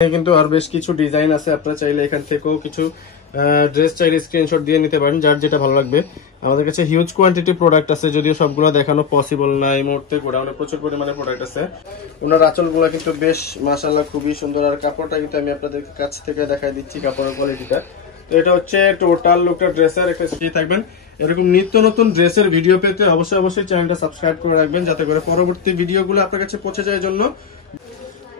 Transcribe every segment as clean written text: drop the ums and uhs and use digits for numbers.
কিন্তু আর বেশ কিছু ডিজাইন আছে, আপনারা চাইলে এখান থেকেও কিছু ড্রেস চাইলে স্ক্রিনশট দিয়ে নিতে পারেন, যার যেটা ভালো লাগবে। আমাদের কাছে হিউজ কোয়ান্টিটি প্রোডাক্ট আছে, যদিও সবগুলো দেখানো পসিবল না এই মুহূর্তে, গোডাউনে প্রচুর পরিমাণে প্রোডাক্ট আছে। ওনার আঁচলগুলো কিন্তু বেশ মাশাআল্লাহ খুবই সুন্দর, আর কাপড়টা কিন্তু আমি আপনাদের কাছ থেকে দেখাই দিচ্ছি কাপড়ের কোয়ালিটিটা। তো এটা হচ্ছে টোটাল লুকটা ড্রেসের একটা সাথে থাকবেন। এরকম নিত্য নতুন ড্রেসের ভিডিও পেতে অবশ্যই চ্যানেলটা সাবস্ক্রাইব করে রাখবেন, যাতে করে পরবর্তী ভিডিওগুলো আপনার কাছে পৌঁছে যায় জন্য।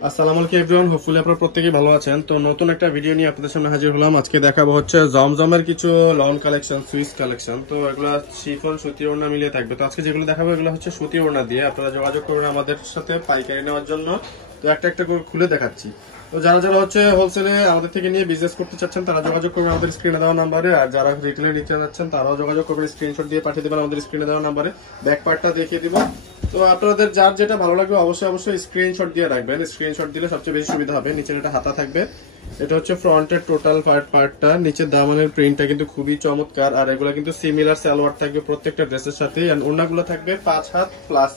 আসসালামু আলাইকুম এভরিওয়ান, হোপফুলি আপনারা প্রত্যেকেই ভালো আছেন। তো নতুন একটা ভিডিও নিয়ে আপনাদের সামনে হাজির হলাম। আজকে দেখাবো হচ্ছে জমজমের কিছু লন কালেকশন, সুইস কালেকশন। তো এগুলো শিফন সুতি ওড়না মিলিয়ে থাকবে। তো আজকে যেগুলো দেখাবো এগুলো হচ্ছে সুতি ওড়না দিয়ে। আপনারা যোগাযোগ করবেন আমাদের সাথে পাইকারি নেওয়ার জন্য। তো একটা একটা করে খুলে দেখাচ্ছি। তো যারা যারা হচ্ছে হোলসেলে আমাদের থেকে নিয়ে বিজনেস করতে চাচ্ছেন তারা যোগাযোগ করবেন আমাদের স্ক্রিনে দেওয়া নাম্বারে, আর যারা রিটেলে নিতে যাচ্ছেন তারাও যোগাযোগ করবেন, স্ক্রিনশট দিয়ে পাঠিয়ে দেবেন আমাদের স্ক্রিনে দেওয়া নাম্বারে। ব্যাক পার্টটা দেখিয়ে দিব। তো আপনাদের যার যেটা ভালো লাগবে অবশ্যই স্ক্রিনশট দিয়ে রাখবেন। স্ক্রিনশট দিলে সবচেয়ে বেশি সুবিধা হবে। নিচে একটা হাতা থাকবে, এটা হচ্ছে ফ্রন্টের টোটাল পার্টটা। নিচের দামানের প্রিন্টটা কিন্তু খুবই চমৎকার, আর এগুলো কিন্তু সিমিলার সালোয়ার থাকবে প্রত্যেকটা ড্রেসের সাথে। আর ওড়নাগুলো থাকবে 5 হাত প্লাস,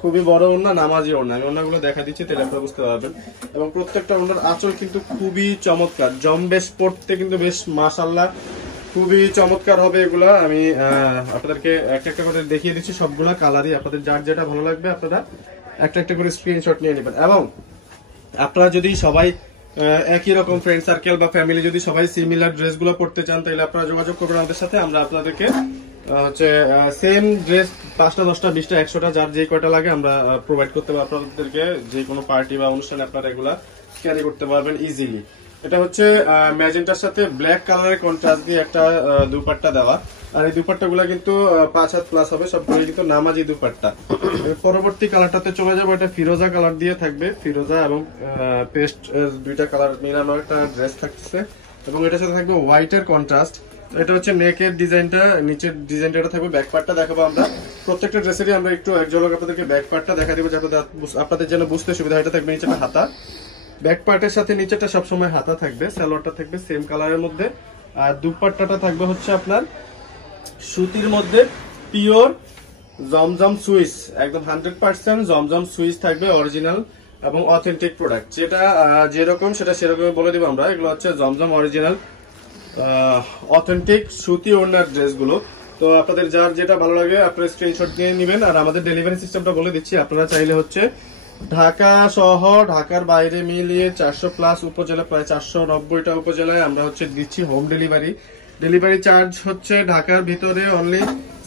খুবই বড় ওড়না, নামাজি ওড়না। আমি ওড়নাগুলো দেখা দিচ্ছি তাহলে আপনারা বুঝতে পারবেন। এবং প্রত্যেকটা ওড়নার আঁচল কিন্তু খুবই চমৎকার, জমবেশ পড়তে কিন্তু বেশ মাশাআল্লাহ খুবই চমৎকার হবে এগুলা। আমি আপনাদেরকে একটা একটা করে দেখিয়ে দিচ্ছি, সবগুলা কালারই আপনাদের যার যেটা ভালো লাগবে আপনারা একটা একটা করে স্ক্রিনশট নিয়ে নেবেন। এবং আপনারা যদি সবাই একই রকম ফ্রেন্ড সার্কেল বা ফ্যামিলি যদি সবাই সিমিলার ড্রেসগুলো পড়তে চান, তাহলে আপনারা যোগাযোগ করবেন আমাদের সাথে। আমরা আপনাদেরকে হচ্ছে সেম ড্রেস 5টা 10টা 20টা 100টা যার যে কয়টা লাগে আমরা প্রোভাইড করতে পারবো আপনাদেরকে। যে কোনো পার্টি বা অনুষ্ঠানে আপনারা এগুলা ক্যারি করতে পারবেন ইজিলি। এটা হচ্ছে ম্যাজেন্টার সাথে ব্ল্যাক কালারের কন্ট্রাস্ট দিয়ে একটা দুপাট্টা দেওয়া, আর এই দুপাট্টা গুলা কিন্তু 5 হাত প্লাস হবে, সবগুলো কিন্তু নামাজি দুপাট্টা। পরবর্তী কালারটাতে চলে যাবো, এটা ফিরোজা কালার দিয়ে থাকবে, ফিরোজা এবং পেস্ট দুইটা কালার মিলানো একটা ড্রেস থাকছে। এবং এটার সাথে থাকবে হোয়াইটের কন্ট্রাস্ট। এটা হচ্ছে নেকের ডিজাইনটা, নিচের ডিজাইনটা থাকবে। ব্যাক পার্টটা দেখাবো আমরা প্রত্যেকটা ড্রেসেরই, আমরা একটু এক ঝলক আপনাদেরকে ব্যাক পার্টটা দেখা দিব যাতে আপনাদের যেন বুঝতে সুবিধা। এটা থাকবে নিচেটা হাতা, ব্যাক পার্টের সাথে নিচেটা সবসময় হাতা থাকবে, সালোয়ারটা থাকবে সেম কালারের মধ্যে। আর দুপাট্টাটা থাকবে হচ্ছে আপনার সুতির মধ্যে পিওর জমজম সুইস, একদম 100% জমজম সুইস থাকবে, অরিজিনাল এবং অথেন্টিক প্রোডাক্ট। যেটা যেরকম সেটা সেরকম বলে দিব আমরা। এগুলো হচ্ছে জমজম অরিজিনাল অথেন্টিক সুতি ওড়নার ড্রেসগুলো। তো আপনাদের যার যেটা ভালো লাগে আপনারা স্ক্রিনশট দিয়ে নেবেন। আর আমাদের ডেলিভারি সিস্টেমটা বলে দিচ্ছি, আপনারা চাইলে হচ্ছে ঢাকা সহ ঢাকার বাইরে মিলিয়ে 400 প্লাস উপজেলা, প্রায় 490টা উপজেলায় আমরা হচ্ছে দিচ্ছি হোম ডেলিভারি। ডেলিভারি চার্জ হচ্ছে ঢাকার ভিতরে অনলি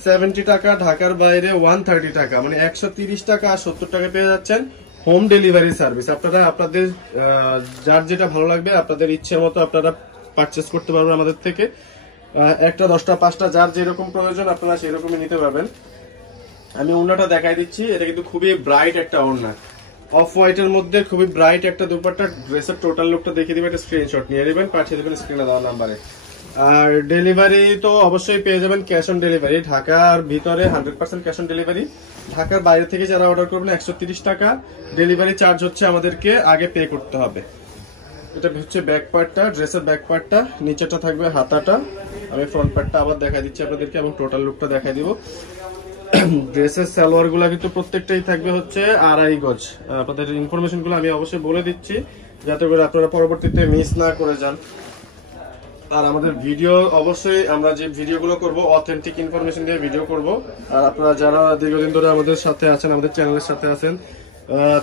70 টাকা, ঢাকার বাইরে 130 টাকা, মানে 130 টাকা আর 70 টাকা পেয়ে যাচ্ছেন হোম ডেলিভারি সার্ভিস। আপনারা আপনাদের যার যেটা ভালো লাগবে আপনাদের ইচ্ছে মতো আপনারা পারচেস করতে পারবেন আমাদের থেকে। একটা 10টা 5টা যার যেরকম প্রয়োজন আপনারা সেরকমই নিতে পারবেন। আমি ওড়নাটা দেখাই দিচ্ছি, এটা কিন্তু খুবই ব্রাইট একটা ওড়না, অফ হোয়াইটের মধ্যে খুবই ব্রাইট একটা দুপাট্টা। ড্রেসের টোটাল লুকটা দেখিয়ে দিবেন, একটা স্ক্রিনশট নিয়ে নেবেন, পাঠিয়ে দেবেন স্ক্রিনে দেওয়া নাম্বারে। আর ডেলিভারি তো অবশ্যই পেয়ে যাবেন ক্যাশ অন ডেলিভারি। ঢাকার ভিতরে 100% ক্যাশ অন ডেলিভারি। ঢাকার বাইরে থেকে যারা অর্ডার করবেন 130 টাকা ডেলিভারি চার্জ হচ্ছে আমাদেরকে আগে পে করতে হবে। এটা হচ্ছে ব্যাক পার্টটা, ড্রেসের ব্যাক পার্টটা, নিচেটা থাকবে হাতাটা। আমি ফ্রন্ট পার্টটা আবার দেখা দিচ্ছি আপনাদেরকে এবং টোটাল লুকটা দেখাই দিব। ড্রেসের সালোয়ার গুলা কিন্তু প্রত্যেকটাই থাকবে হচ্ছে 2.5 গজ। আপনাদের ইনফরমেশন গুলো আমি অবশ্যই বলে দিচ্ছি যাতে করে আপনারা পরবর্তীতে মিস না করে যান। আর আমাদের ভিডিও অবশ্যই আমরা যে ভিডিওগুলো করব অথেন্টিক ইনফরমেশন দিয়ে ভিডিও করব। আর আপনারা যারা দীর্ঘদিন ধরে আমাদের সাথে আছেন, আমাদের চ্যানেলের সাথে আছেন,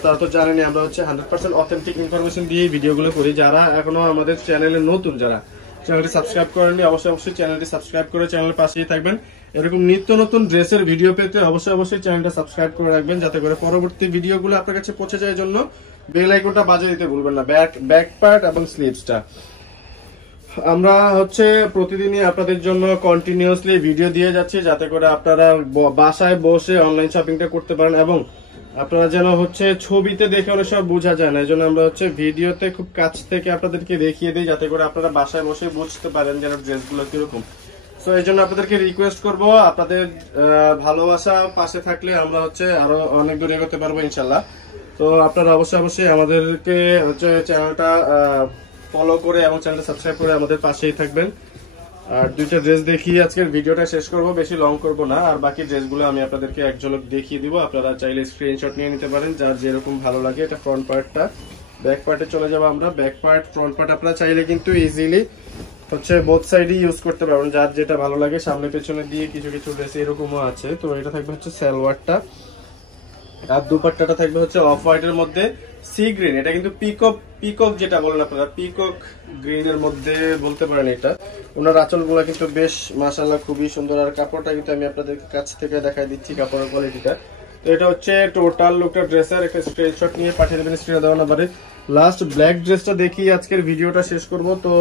তারা তো জানেনই আমরা হচ্ছে 100% অথেন্টিক ইনফরমেশন দিয়ে ভিডিওগুলো করি। যারা এখনো আমাদের চ্যানেলে নতুন, যারা চ্যানেলটি সাবস্ক্রাইব করেননি অবশ্যই চ্যানেলটি সাবস্ক্রাইব করে চ্যানেলের পাশেই থাকবেন। এরকম নিত্য নতুন ড্রেসের ভিডিও পেতে অবশ্যই চ্যানেলটা সাবস্ক্রাইব করে রাখবেন, যাতে করে পরবর্তী ভিডিওগুলো আপনার কাছে পৌঁছে যায় জন্য বেল আইকনটা বাজিয়ে দিতে ভুলবেন না। ব্যাক পার্ট এবং স্লিভসটা আমরা হচ্ছে প্রতিদিনই আপনাদের জন্য কন্টিনিউয়াসলি ভিডিও দিয়ে যাচ্ছি, যাতে করে আপনারা বাসায় বসে অনলাইন শপিংটা করতে পারেন। এবং আপনারা যেন হচ্ছে ছবিতে দেখে অনেক সব বোঝা যায় না, এই জন্য আমরা হচ্ছে ভিডিওতে খুব কাছ থেকে আপনাদেরকে দেখিয়ে দিই, যাতে করে আপনারা বাসায় বসে বুঝতে পারেন যেন ড্রেসগুলো কিরকম। সো এই জন্য আপনাদেরকে রিকোয়েস্ট করবো, আপনাদের ভালোবাসা পাশে থাকলে আমরা হচ্ছে আরো অনেক দূর এগোতে পারবো ইনশাল্লাহ। তো আপনারা অবশ্যই আমাদেরকে হচ্ছে চ্যানেলটা ফলো করে এবং চ্যানেলটা সাবস্ক্রাইব করে আমাদের পাশেই থাকবেন। আর দুইটা ড্রেস দেখিয়ে আজকের ভিডিওটা শেষ করব, বেশি লং করব না। আর বাকি ড্রেসগুলো আমি আপনাদেরকে এক ঝলক দেখিয়ে দিব, আপনারা চাইলে স্ক্রিনশট নিয়ে নিতে পারেন যার যেরকম ভালো লাগে। এটা ফ্রন্ট পার্টটা, ব্যাক পার্টে চলে যাবো আমরা। ব্যাক পার্ট ফ্রন্ট পার্ট আপনারা চাইলে কিন্তু ইজিলি হচ্ছে বোথ সাইডই ইউজ করতে পারবেন, যার যেটা ভালো লাগে। সামনে পেছনে দিয়ে কিছু কিছু ড্রেস এরকমও আছে। তো এটা থাকবে হচ্ছে সালোয়ারটা, আর দুপাট্টাটা থাকবে হচ্ছে অফ হোয়াইটের মধ্যে সি গ্রিন। এটা কিন্তু পিকক যেটা বলেন আপনারা, পিকক গ্রিনের মধ্যে বলতে পারেন এটা। ওনার আঁচলগুলো কিন্তু বেশ মাশাআল্লাহ খুবই সুন্দর, আর কাপড়টা কিন্তু আমি আপনাদের কাছ থেকে দেখাই দিচ্ছি কাপড়ের কোয়ালিটিটা। তো এটা হচ্ছে টোটাল লুকটা ড্রেসের। একটা স্ক্রিনশট নিয়ে পাঠিয়ে দেবেন স্ক্রিনে দেওয়া নাম্বারে। লাস্ট ব্ল্যাক ড্রেসটা দেখিয়ে আজকের ভিডিওটা শেষ করব। তো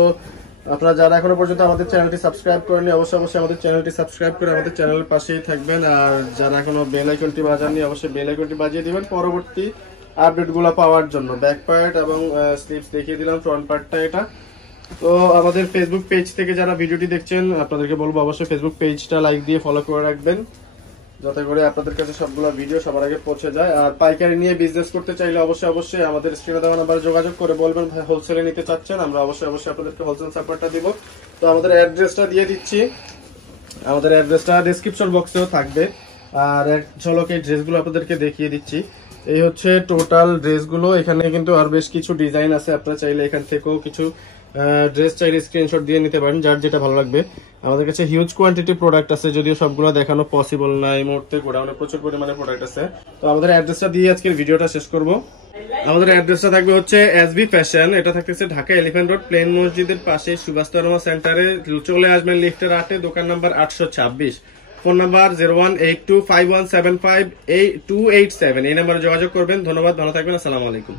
আপনারা যারা এখনো পর্যন্ত আমাদের চ্যানেলটি সাবস্ক্রাইব করেননি, অবশ্যই আমাদের চ্যানেলটি সাবস্ক্রাইব করে আমাদের চ্যানেলের পাশেই থাকবেন। আর যারা এখনো বেল আইকনটি বাজাননি, অবশ্যই বেল আইকনটি বাজিয়ে দিবেন পরবর্তী আপডেটগুলো পাওয়ার জন্য। ব্যাক পার্ট এবং স্লিভস দেখিয়ে দিলাম, ফ্রন্ট পার্টটা এটা। তো আমাদের ফেসবুক পেজ থেকে যারা ভিডিওটি দেখছেন আপনাদেরকে বলবো অবশ্যই ফেসবুক পেজটা লাইক দিয়ে ফলো করে রাখবেন, যাতে করে আপনাদের কাছে সবগুলো ভিডিও সবার আগে পৌঁছে যায়। আর পাইকারি নিয়ে বিজনেস করতে চাইলে অবশ্যই আমাদের স্ক্রিনে দেওয়া নাম্বারে যোগাযোগ করে বলবেন ভাই হোলসেলে নিতে চাচ্ছেন, আমরা অবশ্যই আপনাদেরকে হোলসেল সাপোর্টটা দিব। তো আমাদের অ্যাড্রেসটা দিয়ে দিচ্ছি, আমাদের অ্যাড্রেসটা ডেসক্রিপশন বক্সেও থাকবে। আর এক ঝলক এই ড্রেসগুলো আপনাদেরকে দেখিয়ে দিচ্ছি। এই হচ্ছে টোটাল ড্রেসগুলো। এখানে কিন্তু আর বেশ কিছু ডিজাইন আছে, আপনারা চাইলে এখান থেকেও কিছু ড্রেস চাইলে স্ক্রিনশট দিয়ে নিতে পারেন, যার যেটা ভালো লাগবে। আমাদের কাছে হিউজ কোয়ান্টিটি প্রোডাক্ট আছে, যদিও সবগুলো দেখানো পসিবল না এই মুহূর্তে, গোডাউনে প্রচুর পরিমাণে প্রোডাক্ট আছে। তো আমাদের অ্যাড্রেসটা দিয়ে আজকের ভিডিওটা শেষ করব। আমাদের অ্যাড্রেসটা থাকবে হচ্ছে এসবি ফ্যাশন, এটা থাকতেছে ঢাকা এলিফ্যান্ট রোড প্লেন মসজিদের পাশে সুভাষ তরমা সেন্টারে। চলে আসবেন লিফটের 8-এ, দোকান নাম্বার 826। ফোন নাম্বার 018251758287, এই নাম্বারে যোগাযোগ করবেন। ধন্যবাদ, ভালো থাকবেন, আসসালামু আলাইকুম।